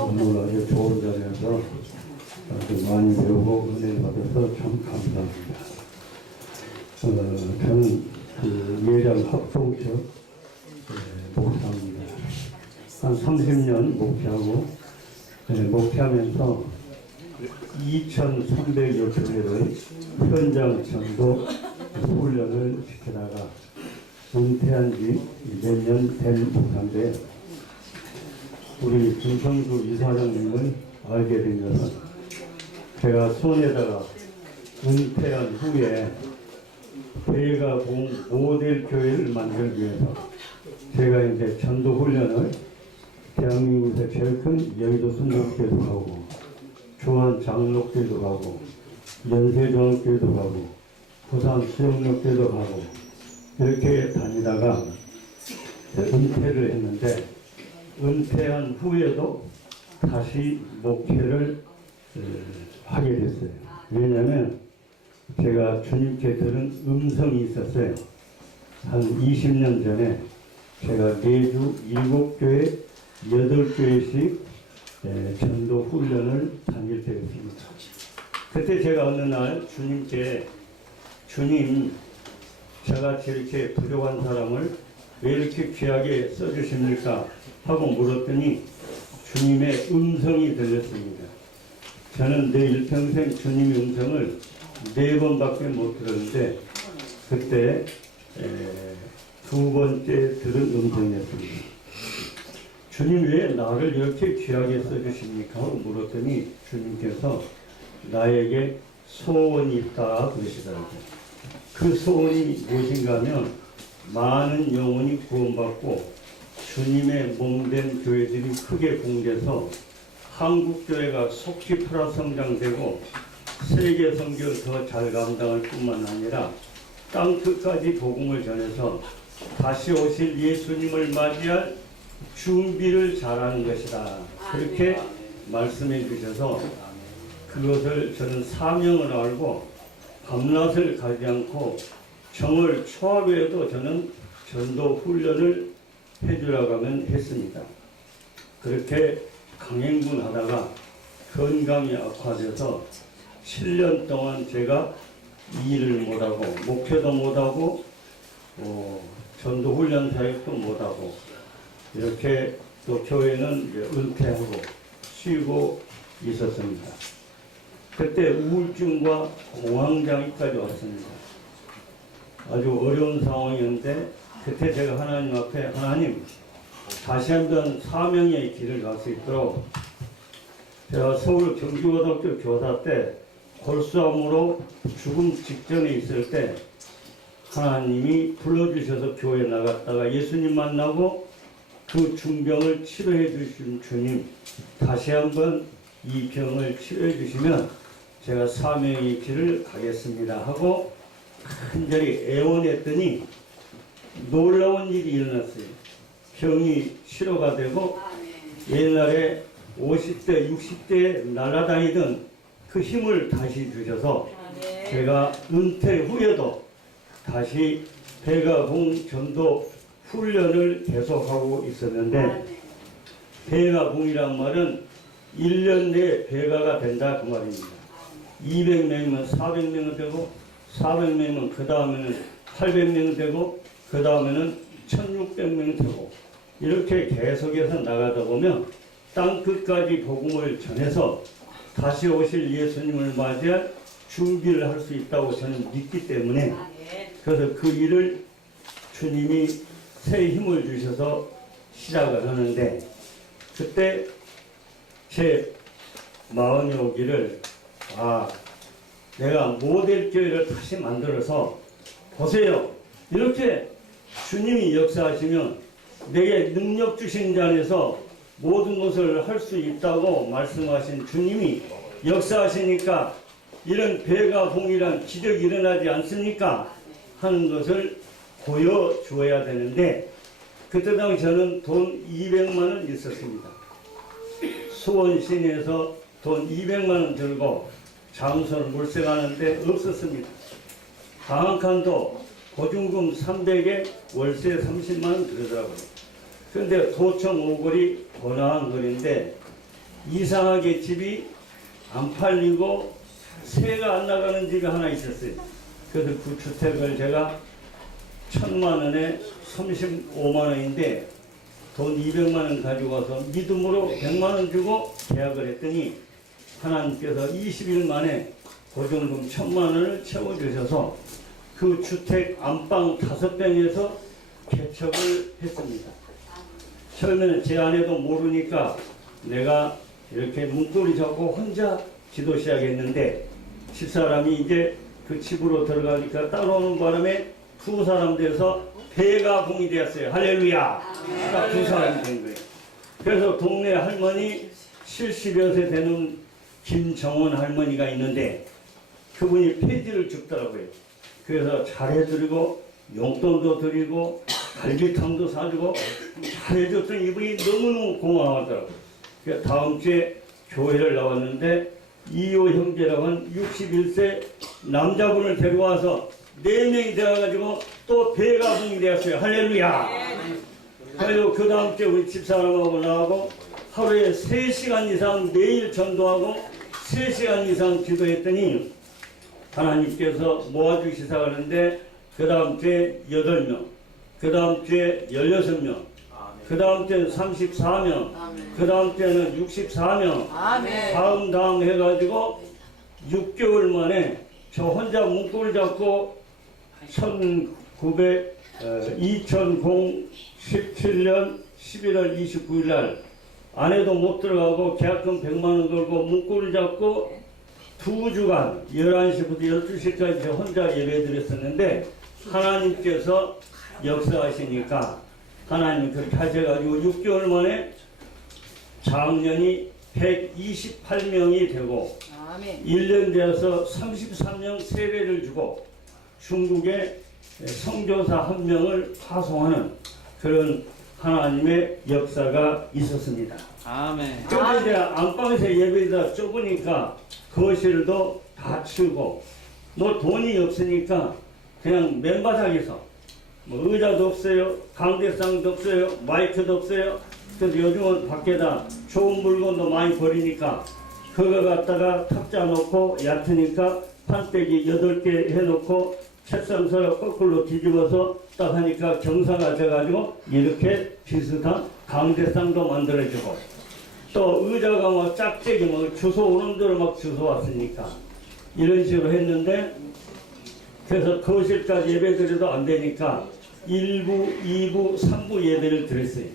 오늘 아주 좋은 자리에서 아주 많이 배우고 은혜를 받아서 참 감사합니다. 저는 그 예장 합동처 목사입니다. 한 30년 목회하고 목회하면서 2,300여 교회를 현장 전도 훈련을 시키다가 은퇴한 지 몇 년 된 목사인데 우리 김성수 이사장님을 알게 된 것은 제가 손에다가 은퇴한 후에 대가공 모델 교회를 만들기 위해서 제가 이제 전도 훈련을 대한민국에서 제일 큰 여의도 순복교회도 가고 주한 장로교회도 가고 연세종교회도 가고 부산 수영역교회도 가고 이렇게 다니다가 은퇴를 했는데 은퇴한 후에도 다시 목회를 하게 됐어요. 왜냐하면 제가 주님께 들은 음성이 있었어요. 한 20년 전에 제가 매주 7교회, 8교회씩 전도 훈련을 다닐 때였습니다. 그때 제가 어느 날 주님께 주님, 저같이 이렇게 부족한 사람을 왜 이렇게 귀하게 써주십니까? 하고 물었더니 주님의 음성이 들렸습니다. 저는 내 일평생 주님의 음성을 4번밖에 못 들었는데 그때 2번째 들은 음성이었습니다. 주님 왜 나를 이렇게 귀하게 써주십니까? 하고 물었더니 주님께서 나에게 소원이 있다 그러시더라고요. 그 소원이 무엇인가 하면 많은 영혼이 구원받고 주님의 몸된 교회들이 크게 공개해서 한국교회가 속히 풀어 성장되고 세계 선교를 더 잘 감당할 뿐만 아니라 땅끝까지 복음을 전해서 다시 오실 예수님을 맞이할 준비를 잘하는 것이다. 그렇게 말씀해 주셔서 그것을 저는 사명을 알고 밤낮을 가지 않고 정월 초하루에도 저는 전도 훈련을 해주라고 하면 했습니다. 그렇게 강행군 하다가 건강이 악화돼서 7년 동안 제가 일을 못하고 목회도 못하고 전도 훈련 사역도 못하고 이렇게 또 교회는 이제 은퇴하고 쉬고 있었습니다. 그때 우울증과 공황장애까지 왔습니다. 아주 어려운 상황이었는데 그때 제가 하나님 앞에 하나님 다시 한번 사명의 길을 갈 수 있도록 제가 서울 경기고등학교 교사 때 골수암으로 죽음 직전에 있을 때 하나님이 불러주셔서 교회 나갔다가 예수님 만나고 그 중병을 치료해 주신 주님 다시 한번 이 병을 치료해 주시면 제가 사명의 길을 가겠습니다 하고 간절히 애원했더니 놀라운 일이 일어났어요. 병이 치료가 되고 옛날에 50대, 60대에 날아다니던 그 힘을 다시 주셔서 제가 은퇴 후에도 다시 배가공 전도 훈련을 계속하고 있었는데 배가공이란 말은 1년 내에 배가가 된다 그 말입니다. 200명이면 400명은 되고 400명이면 그 다음에는 800명은 되고 그 다음에는 1600명이 되고 이렇게 계속해서 나가다 보면 땅끝까지 복음을 전해서 다시 오실 예수님을 맞이할 준비를 할 수 있다고 저는 믿기 때문에 그래서 그 일을 주님이 새 힘을 주셔서 시작을 하는데 그때 제 마음이 오기를 내가 모델 교회를 다시 만들어서 보세요. 이렇게 주님이 역사하시면 내게 능력 주신 자 안에서 모든 것을 할 수 있다고 말씀하신 주님이 역사하시니까 이런 배가공이란 기적이 일어나지 않습니까? 하는 것을 보여주어야 되는데 그때 당시 저는 돈 200만 원 있었습니다. 수원시내에서 돈 200만 원 들고 장소를 물색하는데 없었습니다. 방 한 칸도 보증금 300에 월세 30만 원 들더라고요. 그런데 도청 오거리 번화한 거리인데 이상하게 집이 안 팔리고 새가 안 나가는 집이 하나 있었어요. 그래서 그 주택을 제가 1,000만 원에 35만 원인데 돈 200만 원 가지고 와서 믿음으로 100만 원 주고 계약을 했더니 하나님께서 20일 만에 보증금 1,000만 원을 채워주셔서 그 주택 안방 5평에서 개척을 했습니다. 처음에는 제 아내도 모르니까 내가 이렇게 문고리 잡고 혼자 기도 시작했는데 집사람이 이제 그 집으로 들어가니까 따라오는 바람에 두 사람 돼서 배가 봉이 되었어요. 할렐루야. 딱 두 사람이 된 거예요. 그래서 동네 할머니 70여 세 되는 김정원 할머니가 있는데 그분이 폐지를 줍더라고요. 그래서 잘해드리고 용돈도 드리고 갈비탕도 사주고 잘해줬더니 이분이 너무너무 고마워하더라고요. 그래서 다음 주에 교회를 나왔는데 이호 형제라고 한 61세 남자분을 데려와서 4명이 되어가지고 또 배가봉이 되었어요. 할렐루야. 그리고 그 다음 주에 우리 집사람하고 나하고 하루에 3시간 이상 매일 전도하고 3시간 이상 기도했더니 하나님께서 모아주시사 하는데 그 다음 주에 8명, 그 다음 주에 16명, 그 다음 주에는 34명, 그 다음 주에는 64명, 다음 해가지고 6개월 만에 저 혼자 문고리 잡고 2017년 11월 29일 날 아내도 못 들어가고 계약금 100만 원 걸고 문고리 잡고 2주간 11시부터 12시까지 혼자 예배 드렸었는데 하나님께서 역사하시니까 하나님 그렇게 하셔가지고 6개월 만에 장년이 128명이 되고 1년 되어서 33명 세례를 주고 중국에 선교사 1명을 파송하는 그런 하나님의 역사가 있었습니다. 아멘. 그런데 이제 안방에서 예배다 좁으니까 거실도 다 치우고 뭐 돈이 없으니까 그냥 맨바닥에서 뭐 의자도 없어요, 강대상도 없어요, 마이크도 없어요. 그래서 요즘은 밖에다 좋은 물건도 많이 버리니까 그거 갖다가 탁자 놓고 얕으니까 판때기 8개 해놓고 책상 서로 거꾸로 뒤집어서 딱 하니까 경사가 돼가지고 이렇게 비슷한 강대상도 만들어주고 또 의자가 뭐 짝짝이 뭐 주소 오는 대로 막 주소 왔으니까 이런 식으로 했는데 그래서 거실까지 예배 드려도 안 되니까 1부, 2부, 3부 예배를 드렸어요.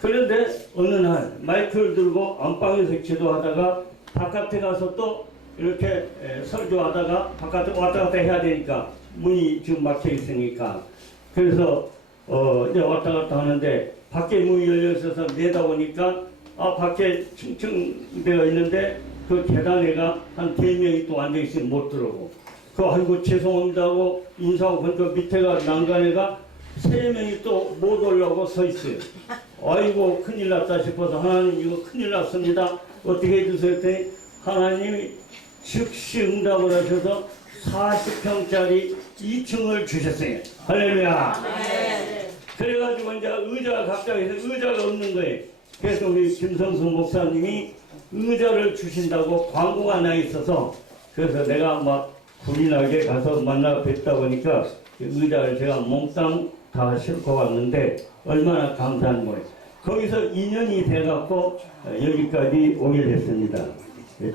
그런데 어느 날 마이크를 들고 안방에서 기도하다가 바깥에 가서 또 이렇게 설교하다가 바깥에 왔다 갔다 해야 되니까 문이 지금 막혀 있으니까 그래서 이제 왔다 갔다 하는데 밖에 문이 열려 있어서 내다보니까 밖에 층층되어 있는데 그 계단에가 한 4명이 또 앉아 있으면 못 들어오고 아이고 죄송합니다 하고 인사하고 보니까 밑에가 난간에가 3명이 또 못 올라오고 서 있어요. 아이고 큰일 났다 싶어서 하나님 이거 큰일 났습니다. 어떻게 해주세요 했더니 하나님이 즉시 응답을 하셔서 40평짜리 2층을 주셨어요. 할렐루야. 그래가지고 이제 의자가 갑자기 의자가 없는 거예요. 그래서 우리 김성수 목사님이 의자를 주신다고 광고가 나 있어서 그래서 내가 막 구린하게 가서 만나 뵙다 보니까 의자를 제가 몽땅 다 싣고 왔는데 얼마나 감사한 거예요. 거기서 2년이 돼갖고 여기까지 오게 됐습니다.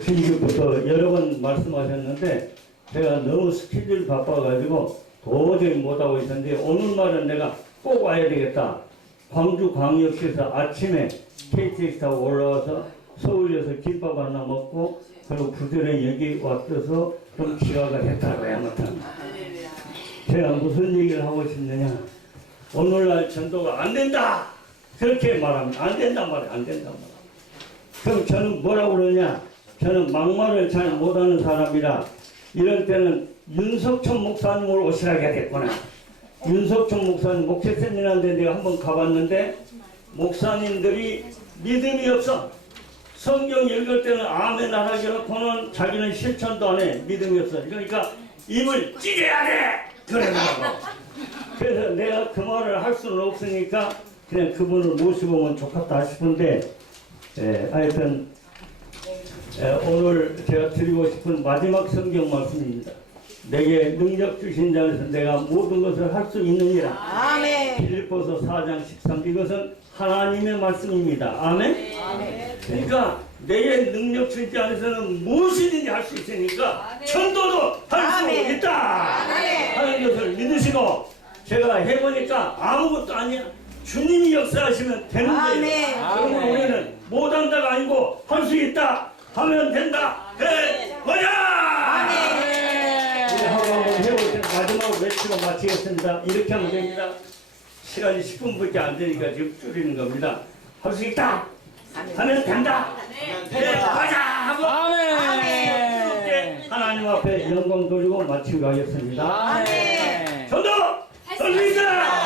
주일부터 여러 번 말씀하셨는데 제가 너무 스케줄 바빠가지고 도저히 못하고 있었는데 오늘말은 내가 꼭 와야 되겠다. 광주광역시에서 아침에 KTX 타고 올라와서 서울에서 김밥 하나 먹고 그리고 부지런히 여기 왔어서 좀 기가가 됐다고요. 아무튼 제가 무슨 얘기를 하고 싶느냐, 오늘날 전도가 안 된다 그렇게 말합니다. 안 된단 말이에요. 안 된단 말이에요. 그럼 저는 뭐라고 그러냐, 저는 막말을 잘 못하는 사람이라 이럴 때는 윤석천 목사님을 오시라게 됐구나. 윤석천 목사님 목회 세미나인데 내가 한번 가봤는데 목사님들이 믿음이 없어. 성경 읽을 때는 아멘 안 하게 놓고는 자기는 실천도 안 해. 믿음이 없어. 그러니까 입을 찌려야 돼! 그러더라고. 그래서 내가 그 말을 할 수는 없으니까 그냥 그분을 모시고 오면 좋겠다 싶은데 하여튼 오늘 제가 드리고 싶은 마지막 성경 말씀입니다. 내게 능력 주신 자에서 내가 모든 것을 할 수 있느니라. 아멘. 빌립보서 4장 13 이것은 하나님의 말씀입니다. 아멘. 그러니까 내게 능력 주신 자 안에서는 무엇이든지 할 수 있으니까 천도도 할 수 있다 하는 것을 믿으시고 제가 해보니까 아무것도 아니야. 주님이 역사하시면 되는 거예요. 그러면 우리는 못한다가 아니고 할 수 있다 하면 된다. 해보자. 우리 한번 해볼 때 마지막으로 외치고 마치겠습니다. 이렇게 하면 됩니다. 시간이 10분밖에 안 되니까 지금 줄이는 겁니다. 할 수 있다 하면 된다. 해보자 하고 하나님 앞에 영광 돌리고 마치고 가겠습니다. 전도 할 수 있다.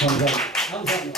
감사합니다.